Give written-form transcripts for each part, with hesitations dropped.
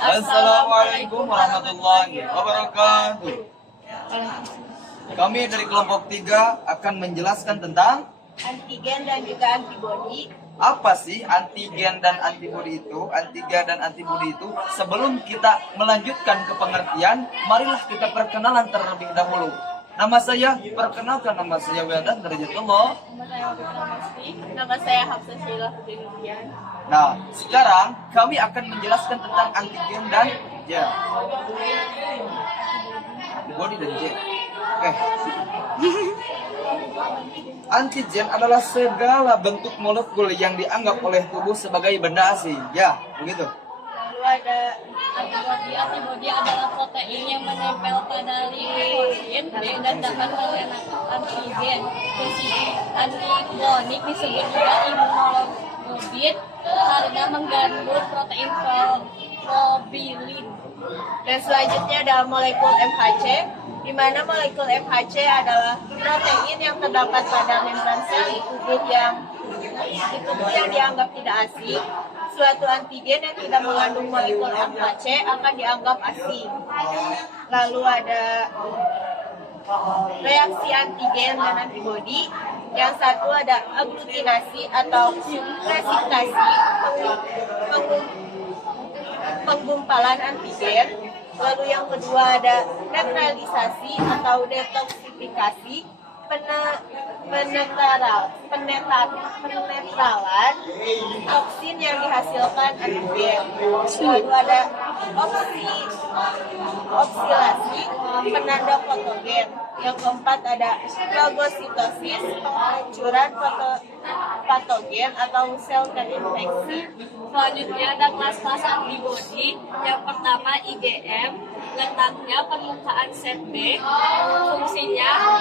Assalamualaikum warahmatullahi wabarakatuh. Kami dari kelompok 3 akan menjelaskan tentang antigen dan juga antibodi. apa sih antigen dan antibodi itu. Antigen dan antibodi itu, sebelum kita melanjutkan ke pengertian, marilah kita perkenalan terlebih dahulu. Nama saya, perkenalkan, nama saya Wildan Derajatullah. Nama saya Fitra Masfi. Nama saya Hafsah Sheila Fudinian. Nah, sekarang kami akan menjelaskan tentang antigen dan ya, antibodi dan J. Antigen adalah segala bentuk molekul yang dianggap oleh tubuh sebagai benda asing. Ya, begitu. Lalu ada antibodi. Antibodi adalah protein yang menempel pada limfosit dan dapat mengenalkan antigen. Spesifik antigenik disebut juga imunoglobulin karena mengandung protein globulin. Dan selanjutnya ada molekul MHC, di mana molekul MHC adalah protein yang terdapat pada membran sel di tubuh yang dianggap tidak asing. Suatu antigen yang tidak mengandung molekul MHC akan dianggap asing. Lalu ada reaksi antigen dan antibodi. Yang satu ada aglutinasi atau presintasi, penggumpalan antigen. Lalu yang kedua ada netralisasi atau detoksifikasi, penetralan toksin yang dihasilkan antigen. Lalu ada oksilasi, penanda patogen. Yang keempat ada fagositosis, penghancuran patogen atau sel terinfeksi. Selanjutnya ada kelas-kelas antibodi. Yang pertama IgM, letaknya permukaan set B, fungsinya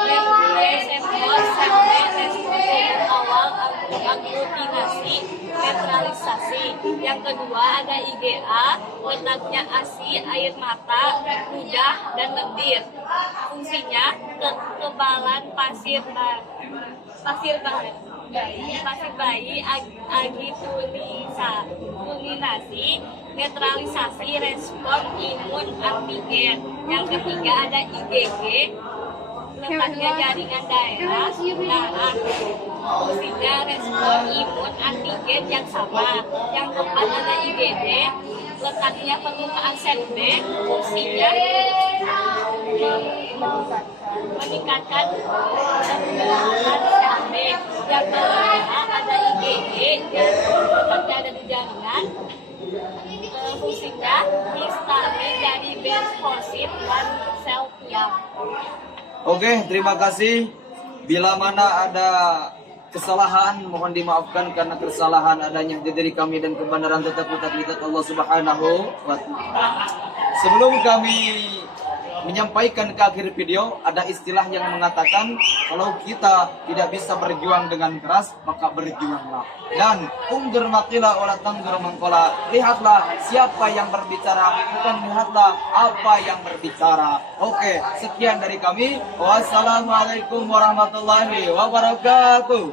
reseptor set B, respon awal aglutinasi, netralisasi. Yang kedua ada IgA, letaknya ASI, air mata, ludah, dan lendir. Fungsinya kekebalan pasir bayi, agitulinasi, netralisasi respon imun antigen. Yang ketiga ada IgG, letaknya jaringan daerah, fungsinya respon imun antigen yang sama. Yang keempat ada IgD, letaknya permukaan set B, fungsinya meningkatkan sel B. Yang kelima ada IgG, letaknya ada di jaringan, fungsinya histamin dari benfosit dan sel tiap. Oke, terima kasih. Bila mana ada kesalahan, mohon dimaafkan karena kesalahan adanya di diri kami dan kebenaran tetap kita Allah Subhanahu wa Ta'ala. Sebelum kami menyampaikan ke akhir video, ada istilah yang mengatakan kalau kita tidak bisa berjuang dengan keras, maka berjuanglah. Dan undur makila wala tangdur mangkola. Lihatlah siapa yang berbicara, bukan lihatlah apa yang berbicara. Oke, sekian dari kami. Wassalamualaikum warahmatullahi wabarakatuh.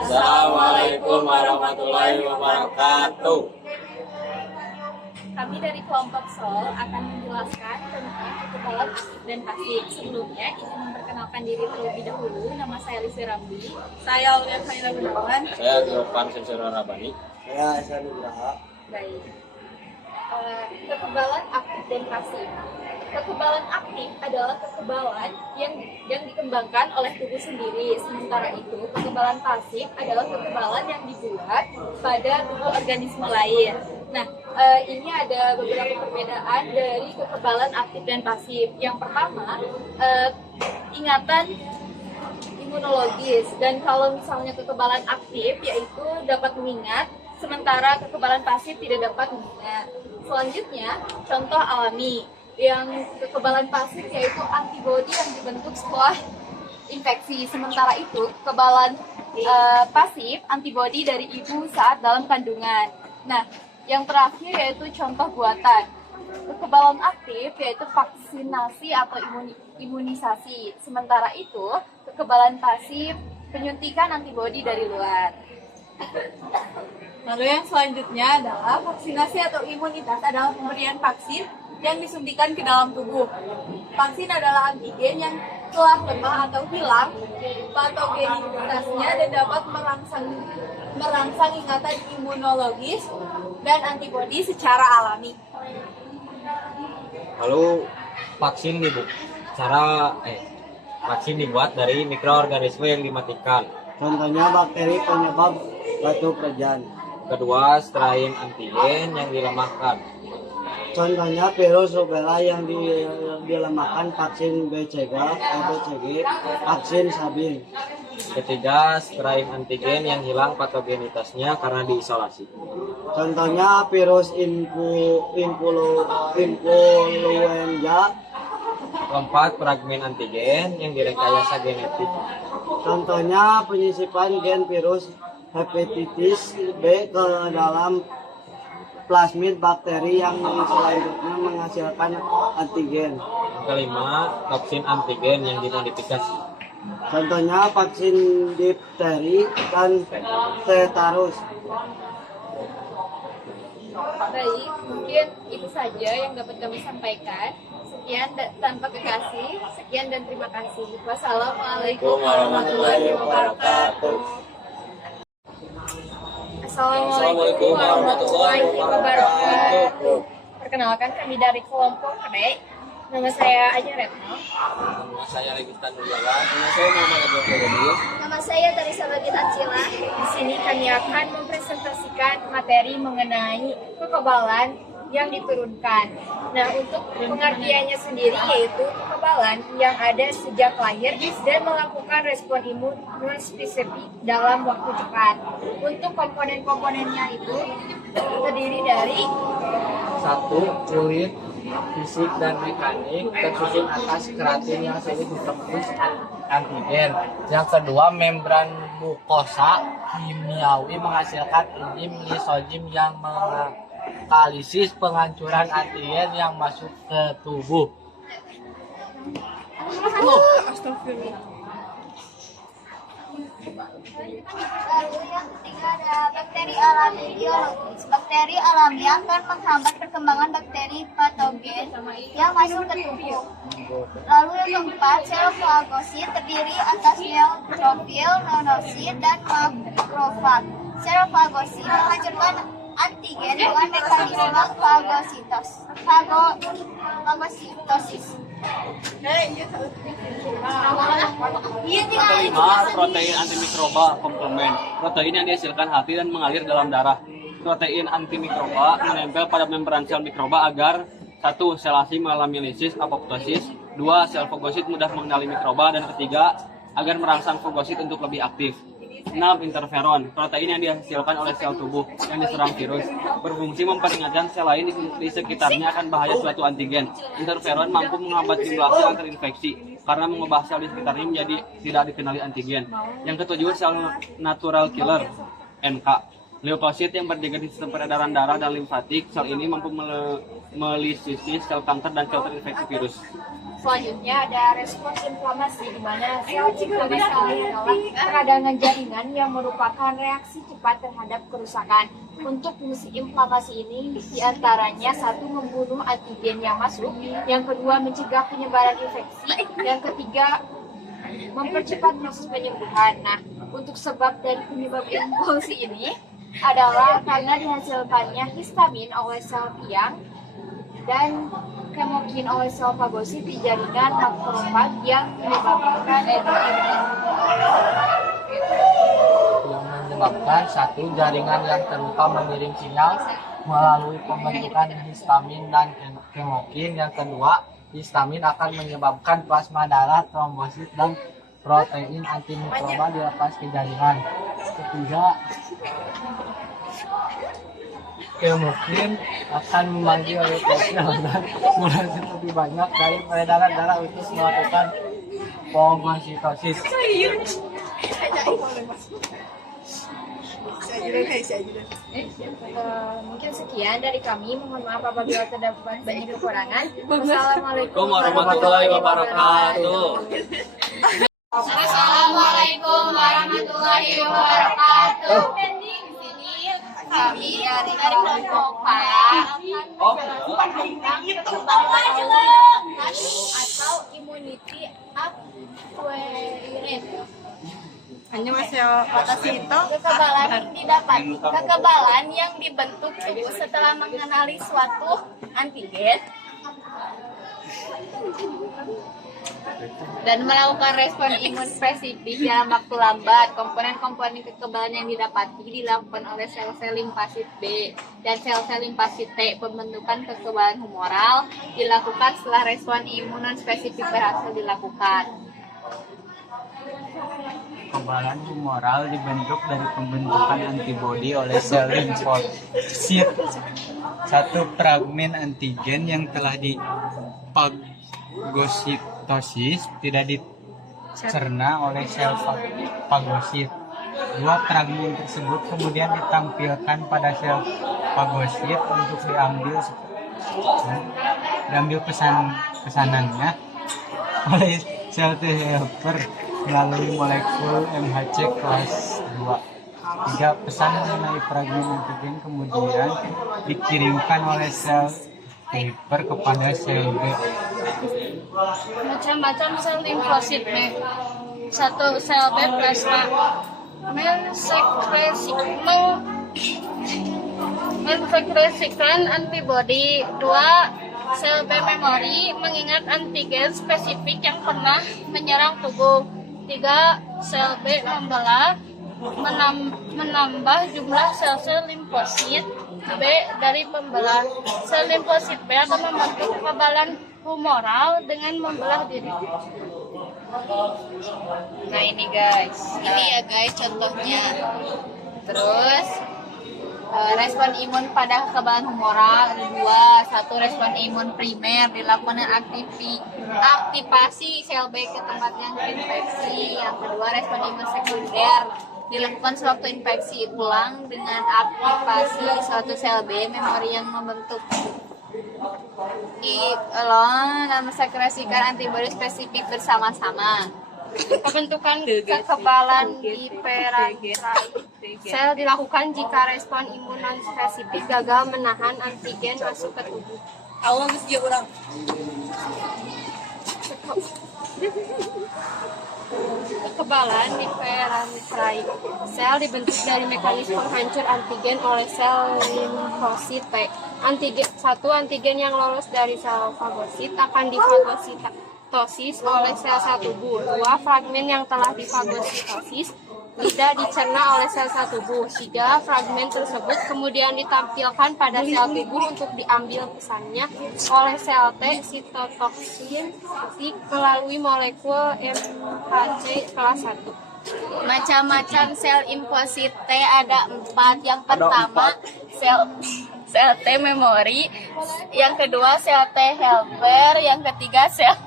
Assalamualaikum warahmatullahi wabarakatuh. Kami dari kelompok Sol akan menjelaskan tentang kekebalan aktif dan pasif. Sebelumnya, izin memperkenalkan diri terlebih dahulu. Nama saya Lisi Ramli. Saya Aulia Khaira Gunawan. Saya Gilpan Sensera Rabani. Saya Aisyah Nugraha. Baik. Kekebalan aktif dan pasif. Kekebalan aktif adalah kekebalan yang dikembangkan oleh tubuh sendiri. Sementara itu, kekebalan pasif adalah kekebalan yang dibuat pada tubuh organisme lain. Nah, ini ada beberapa perbedaan dari kekebalan aktif dan pasif. Yang pertama, ingatan imunologis. Dan kalau misalnya kekebalan aktif, yaitu dapat mengingat, sementara kekebalan pasif tidak dapat mengingat. Selanjutnya, contoh alami. Yang kekebalan pasif yaitu antibodi yang dibentuk setelah infeksi. Sementara itu, kekebalan pasif, antibodi dari ibu saat dalam kandungan. Nah, yang terakhir yaitu contoh buatan. Kekebalan aktif yaitu vaksinasi atau imunisasi. Sementara itu, kekebalan pasif penyuntikan antibodi dari luar. Lalu yang selanjutnya adalah vaksinasi atau imunitas adalah pemberian vaksin yang disuntikan ke dalam tubuh. Vaksin adalah antigen yang telah lemah atau hilang patogenitasnya dan dapat merangsang ingatan imunologis dan antibodi secara alami. Lalu vaksin dibuat dari mikroorganisme yang dimatikan. Contohnya bakteri penyebab batu kerjan. Kedua, strain antigen yang dilemahkan. Contohnya virus rubella yang dilemahkan vaksin BCG atau BCG, vaksin Sabin. Ketiga, strain antigen yang hilang patogenitasnya karena diisolasi. Contohnya virus influenza. Keempat, fragmen antigen yang direkayasa genetik. Contohnya penyisipan gen virus hepatitis B ke dalam plasmid bakteri yang selanjutnya menghasilkan antigen. Kelima, vaksin antigen yang dimodifikasi. Contohnya vaksin difteri dan tetanus. Baik, mungkin itu saja yang dapat kami sampaikan. Sekian tanpa kekasih, sekian dan terima kasih. Wassalamualaikum warahmatullahi wabarakatuh. Assalamualaikum warahmatullahi wabarakatuh. Perkenalkan, kami dari kelompok Kedai. Nama saya Aja Retno. Nama saya Registan Nurjala. Nama saya Muhammad Abdul Fadil. Nama saya Tarisa Bagit Acila. Di sini kami akan mempresentasikan materi mengenai kekebalan yang diturunkan. Nah, untuk pengertiannya sendiri yaitu kekebalan yang ada sejak lahir dan melakukan respon imun non-spesifik dalam waktu cepat. Untuk komponen-komponennya itu terdiri dari 1. Kulit, fisik dan mekanik, tersusun atas keratin yang sulit ditembus antigen. Yang kedua, membran mukosa kimiawi menghasilkan enzim lisozim yang mengkalisis penghancuran antigen yang masuk ke tubuh. Lalu yang ketiga ada bakteri alami biologis. Bakteri alami akan menghambat perkembangan bakteri patogen yang masuk ke tubuh. Lalu yang keempat, sel fagosit terdiri atas neutrofil, monosit, dan makrofag. Sel fagosit menghancurkan antigen dengan mekanisme fagositosis. Kelima, protein antimikroba komplement. Protein yang dihasilkan hati dan mengalir dalam darah. Protein antimikroba menempel pada membran sel mikroba agar 1. Sel asing mengalami lisis apoptosis. 2. Sel fagosit mudah mengenali mikroba. Dan ketiga, agar merangsang fagosit untuk lebih aktif. 6. Interferon, protein yang dihasilkan oleh sel tubuh yang diserang virus, berfungsi memperingatkan sel lain di sekitarnya akan bahaya suatu antigen. Interferon mampu menghambat jumlah sel yang terinfeksi karena mengubah sel di sekitarnya menjadi tidak dikenali antigen. Yang ketujuh, sel natural killer (NK). Leukosit yang berjaga di sistem peredaran darah dan limfatik. Sel ini mampu melisisi sel kanker dan sel terinfeksi virus. Selanjutnya ada respons inflamasi, di mana sel inflamasi adalah peradangan jaringan yang merupakan reaksi cepat terhadap kerusakan. Untuk fungsi inflamasi ini diantaranya 1. Membunuh antigen yang masuk, yang kedua mencegah penyebaran infeksi, yang ketiga mempercepat proses penyembuhan. Nah, untuk sebab dari penyebab inflamasi ini adalah karena dihasilkannya histamin oleh sel tiang dan kemokin oleh sel fagosit di jaringan makrofag yang menyebabkan satu, jaringan yang terluka mengirim sinyal melalui pembentukan histamin dan kemokin. Yang kedua, histamin akan menyebabkan plasma darah, trombosit, dan protein antimikroba dilepas ke jaringan. Ketiga, kemokin akan memanggil leukosel dan menghasilkan lebih banyak dari peredaran darah untuk melakukan fagositosis. Mungkin sekian dari kami. Mohon maaf apabila terdapat banyak kekurangan. Wassalamualaikum Warahmatullahi wabarakatuh. Assalamualaikum warahmatullahi wabarakatuh. Di sini kami dari kelompok atau immunity acquired. Hanya masih atas itu Kekebalan yang didapat, kekebalan yang dibentuk tubuh setelah mengenali suatu antigen dan melakukan respon imun spesifik dalam waktu lambat. Komponen-komponen kekebalan yang didapati dilakukan oleh sel-sel limfasit B dan sel-sel limfasit T. Pembentukan kekebalan humoral dilakukan setelah respon imun non spesifik berhasil dilakukan. Kekebalan humoral dibentuk dari pembentukan antibodi oleh sel limfosit. Satu fragmen antigen yang telah dipagositosis tidak dicerna oleh sel fagosit. Dua fragmen tersebut kemudian ditampilkan pada sel fagosit untuk diambil pesanannya oleh sel T helper melalui molekul MHC kelas 2. 3. Pesan mengenai fragmen antigen kemudian dikirimkan oleh sel T helper kepada sel B. macam-macam sel limfosit B. 1. Sel B plasma mensekresikan antibodi. 2. Sel B memori mengingat antigen spesifik yang pernah menyerang tubuh. 3. Sel B menambah jumlah sel-sel limfosit B dari pembelah. Sel limfosit B akan membentuk kekebalan humoral dengan membelah diri. Nah ini guys, ini ya guys contohnya. Terus respon imun pada kekebalan humoral ada dua. 1. Respon imun primer dilakukan dengan aktivasi sel B ke tempat yang terinfeksi. Yang kedua, respon imun sekunder dilakukan sewaktu infeksi ulang dengan aktivasi suatu sel B memori yang membentuk dan mensekresikan antibodi spesifik bersama-sama. Pembentukan kekebalan hiperaktif sel dilakukan jika respon imun non spesifik gagal menahan antigen masuk ke tubuh. Awal mesti orang. Kekebalan hiperaktif sel dibentuk dari mekanisme penghancur antigen oleh sel limfosit T. Antigen yang lolos dari sel fagosit akan difagositosis oleh sel tubuh. 2. Fragmen yang telah difagositosis tidak dicerna oleh sel tubuh. 3. Fragmen tersebut kemudian ditampilkan pada sel tubuh untuk diambil pesannya oleh sel T sitotoksin melalui molekul MHC kelas 1. Macam-macam sel limfosit T ada 4. Yang pertama sel T memori, yang kedua sel T helper, yang ketiga sel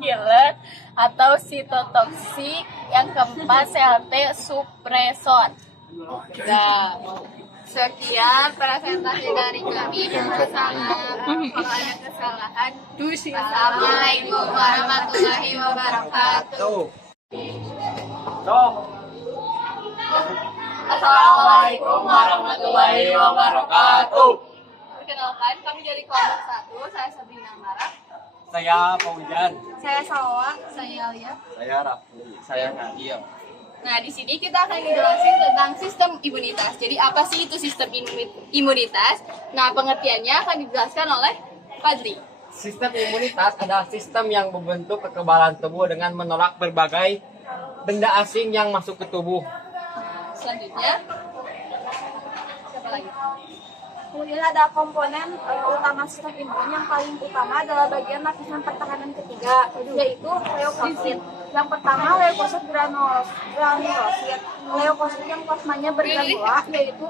killer atau sitotoksik, yang keempat sel T suppresor. Nah, sekian presentasi dari kami. Kalau ada kesalahan, Assalamualaikum warahmatullahi wabarakatuh. Assalamualaikum warahmatullahi wabarakatuh. Perkenalkan, kami dari kelompok 1. Saya Sabrina Marah. Saya Paujan. Saya Salwa. Saya Alia. Saya Rafli. Saya Nadia. Nah, di sini kita akan dijelasin tentang sistem imunitas. Jadi, apa sih itu sistem imunitas? Nah, pengertiannya akan dijelaskan oleh Fadli. Sistem imunitas adalah sistem yang membentuk kekebalan tubuh dengan menolak berbagai benda asing yang masuk ke tubuh. Selanjutnya, siapa lagi? Kemudian ada komponen utama sistem imun. Yang paling utama adalah bagian lapisan pertahanan ketiga, yaitu leukosit. Yang pertama leukosit granulosit. Leukosit yang plasmanya bergranula, yaitu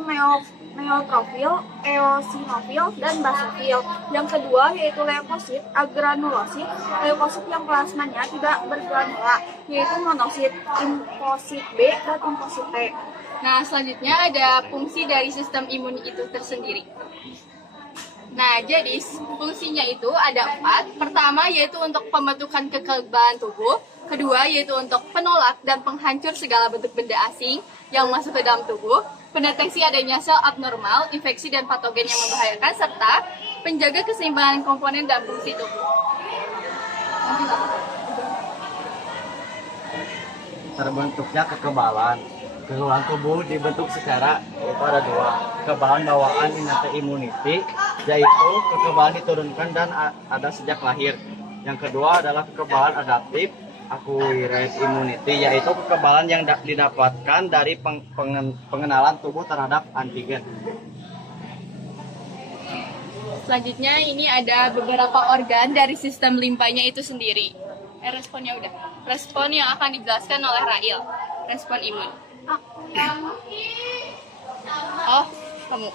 neutrofil, eosinofil, dan basofil. Yang kedua yaitu leukosit agranulosit. Leukosit yang plasmanya tidak bergranula, yaitu monosit, limfosit B, dan limfosit T. Nah, selanjutnya ada fungsi dari sistem imun itu tersendiri. Nah, jadi fungsinya itu ada 4. Pertama yaitu untuk pembentukan kekebalan tubuh. Kedua yaitu untuk penolak dan penghancur segala bentuk benda asing yang masuk ke dalam tubuh. pendeteksi adanya sel abnormal, infeksi dan patogen yang membahayakan, serta penjaga keseimbangan komponen dan fungsi tubuh. Terbentuknya kekebalan. Kekebalan tubuh dibentuk secara yaitu ada dua. Kekebalan bawaan innate immunity, yaitu kekebalan diturunkan dan ada sejak lahir. Yang kedua adalah kekebalan adaptif acquired immunity, yaitu kekebalan yang didapatkan dari pengenalan tubuh terhadap antigen. Selanjutnya ini ada beberapa organ dari sistem limpanya itu sendiri. Responnya udah. Respon yang akan dijelaskan oleh Rail. Respon imun. Oh, kamu.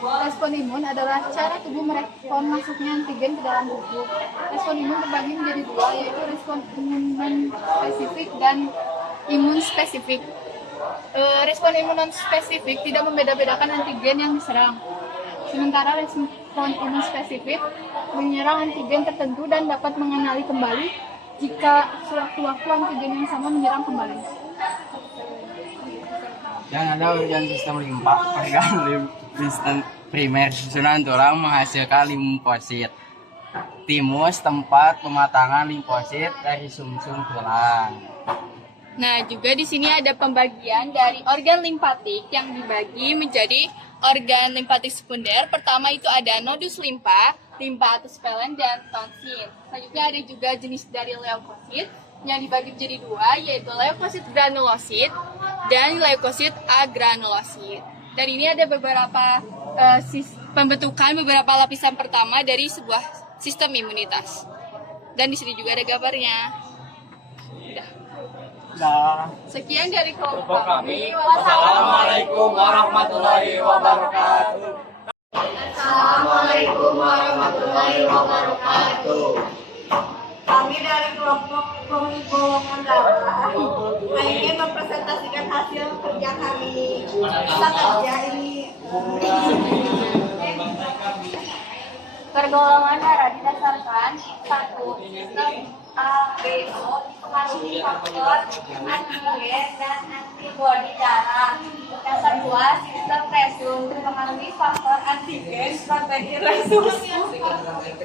Respon imun adalah cara tubuh merespon masuknya antigen ke dalam tubuh. Respon imun terbagi menjadi dua, yaitu respon imun spesifik dan imun spesifik. Respon imun non spesifik tidak membeda-bedakan antigen yang diserang. Sementara respon imun spesifik menyerang antigen tertentu dan dapat mengenali kembali jika sewaktu-waktu antigen yang sama menyerang kembali. Dan ada organ sistem limpa, organ sistem primer, susunan tulang menghasilkan limfosit. Timus tempat pematangan limfosit dari sumsum tulang. Nah, juga di sini ada pembagian dari organ limpatik yang dibagi menjadi organ limpatik sekunder. Pertama itu ada nodus limpa, limpa spleen, dan tonsil. Selanjutnya ada juga jenis dari leukosit yang dibagi menjadi dua, yaitu leukosit granulosit dan leukosit agranulosit. Dan ini ada beberapa pembentukan beberapa lapisan pertama dari sebuah sistem imunitas. Dan di sini juga ada gambarnya. Sekian dari kelompok kami. Wassalamualaikum warahmatullahi wabarakatuh. Assalamualaikum warahmatullahi wabarakatuh. Kami dari kelompok golongan darah ingin mempresentasikan hasil kerja kami. Kita kerja ini. Pergolongan darah didasarkan satu sistem A, B, O dipengaruhi faktor antigen dan antibodi darah. Yang kedua, sistem resum dipengaruhi faktor antigen protein resum.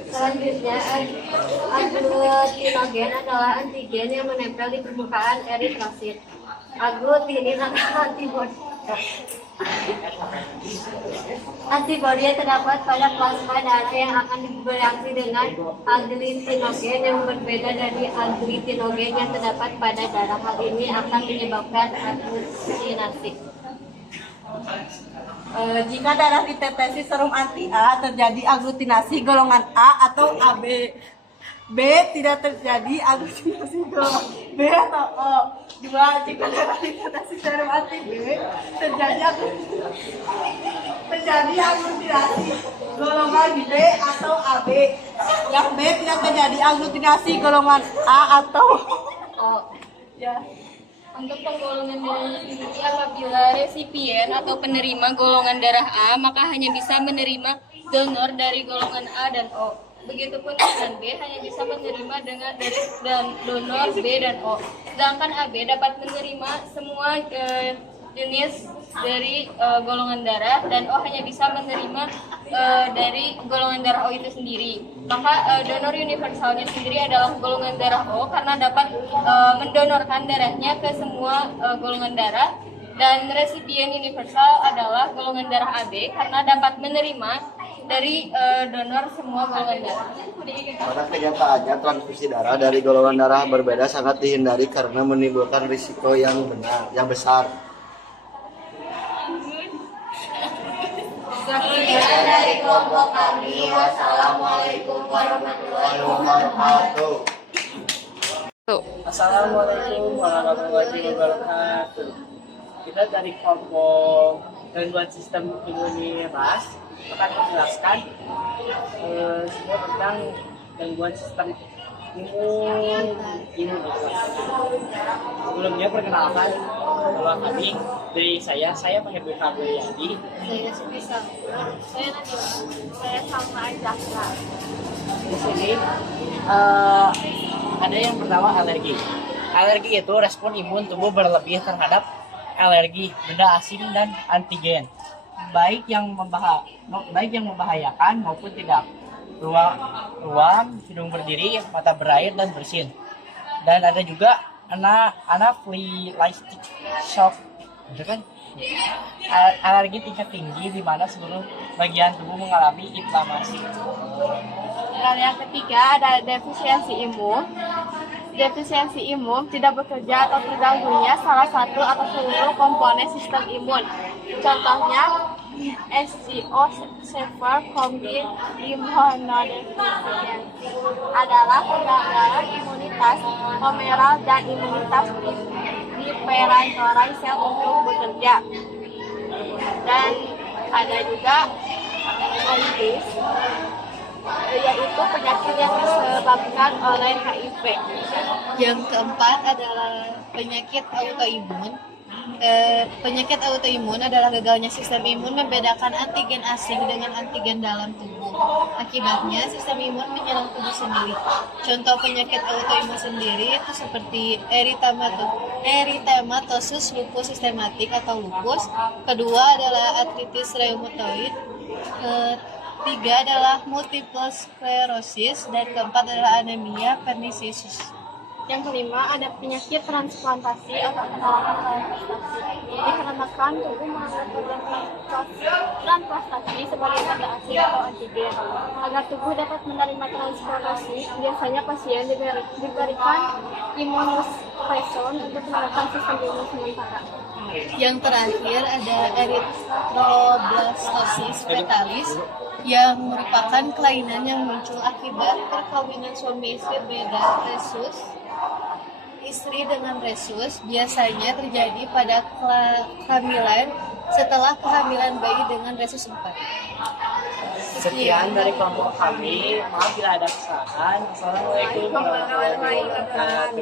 Selanjutnya, aglutinogen adalah antigen yang menempel di permukaan eritrosit. Aglutinin adalah antibodi yang terdapat pada plasma darah yang akan bereaksi dengan aglutinogen yang berbeda dari aglutinogen yang terdapat pada darah. Hal ini akan menyebabkan aglutinasi. Jika darah ditetesi serum anti A terjadi aglutinasi golongan A atau AB. B tidak terjadi aglutinasi golongan B atau O. 2. Jika darah ditetesi serum anti B terjadi aglutinasi golongan B atau AB. Yang B tidak terjadi aglutinasi golongan A atau O. Ya. Untuk penggolongan darah sendiri, apabila resipien atau penerima golongan darah A, maka hanya bisa menerima donor dari golongan A dan O. Begitupun dengan B hanya bisa menerima dari donor B dan O. Sedangkan AB dapat menerima semua jenis dari golongan darah, dan O hanya bisa menerima dari golongan darah O itu sendiri. Maka donor universalnya sendiri adalah golongan darah O karena dapat mendonorkan darahnya ke semua golongan darah, dan resipien universal adalah golongan darah AB karena dapat menerima dari donor semua golongan darah. Pada kenyataannya transfusi darah dari golongan darah berbeda sangat dihindari karena menimbulkan risiko yang besar. Sekian dari kelompok kami. Wassalamualaikum warahmatullahi wabarakatuh. Assalamualaikum warahmatullahi wabarakatuh. Kita dari kelompok gangguan sistem imunitas akan menjelaskan semua tentang gangguan sistem imunitas. Sebelumnya perkenalkan bahwa kami dari saya Pak Kabriyadi. Saya Subisa. Saya Nadila. Saya Salma Ajaka. Di sini ada yang pertama alergi. Alergi itu respon imun tubuh berlebih terhadap alergi, benda asing dan antigen, baik yang membahayakan maupun tidak. Ruam, hidung berdiri, mata berair dan bersin. Dan ada juga anaphylactic shock, itu kan alergi tingkat tinggi di mana seluruh bagian tubuh mengalami inflamasi. Dan yang ketiga ada defisiensi imun. Defisiensi imun tidak bekerja atau terganggunya salah satu atau seluruh komponen sistem imun. Contohnya SCO severe combined immunodeficiency adalah kegagalan imunitas humoral dan imunitas di perantorai sel untuk bekerja. Dan ada juga AIDS, yaitu penyakit yang disebabkan oleh HIV. Yang keempat adalah penyakit autoimun. Penyakit autoimun adalah gagalnya sistem imun membedakan antigen asing dengan antigen dalam tubuh. Akibatnya sistem imun menyerang tubuh sendiri. Contoh penyakit autoimun sendiri itu seperti erythematosus lupus sistematik atau lupus. Kedua adalah artritis reumatoid. Ketiga adalah multiple sclerosis dan keempat adalah anemia pernicious. Yang kelima ada penyakit transplantasi atau penolakan transplantasi. Dikarenakan tubuh menganggap transplantasi sebagai benda asing atau antigen. Agar tubuh dapat menerima transplantasi, biasanya pasien diberikan imunosupreson untuk menekan sistem imun sementara. Yang terakhir ada erythroblastosis fetalis yang merupakan kelainan yang muncul akibat perkawinan suami istri beda resus. Istri dengan resus biasanya terjadi pada kehamilan setelah kehamilan bayi dengan resus 4. Sekian dari kelompok kami. Maaf bila ada kesalahan. Assalamualaikum warahmatullahi wabarakatuh.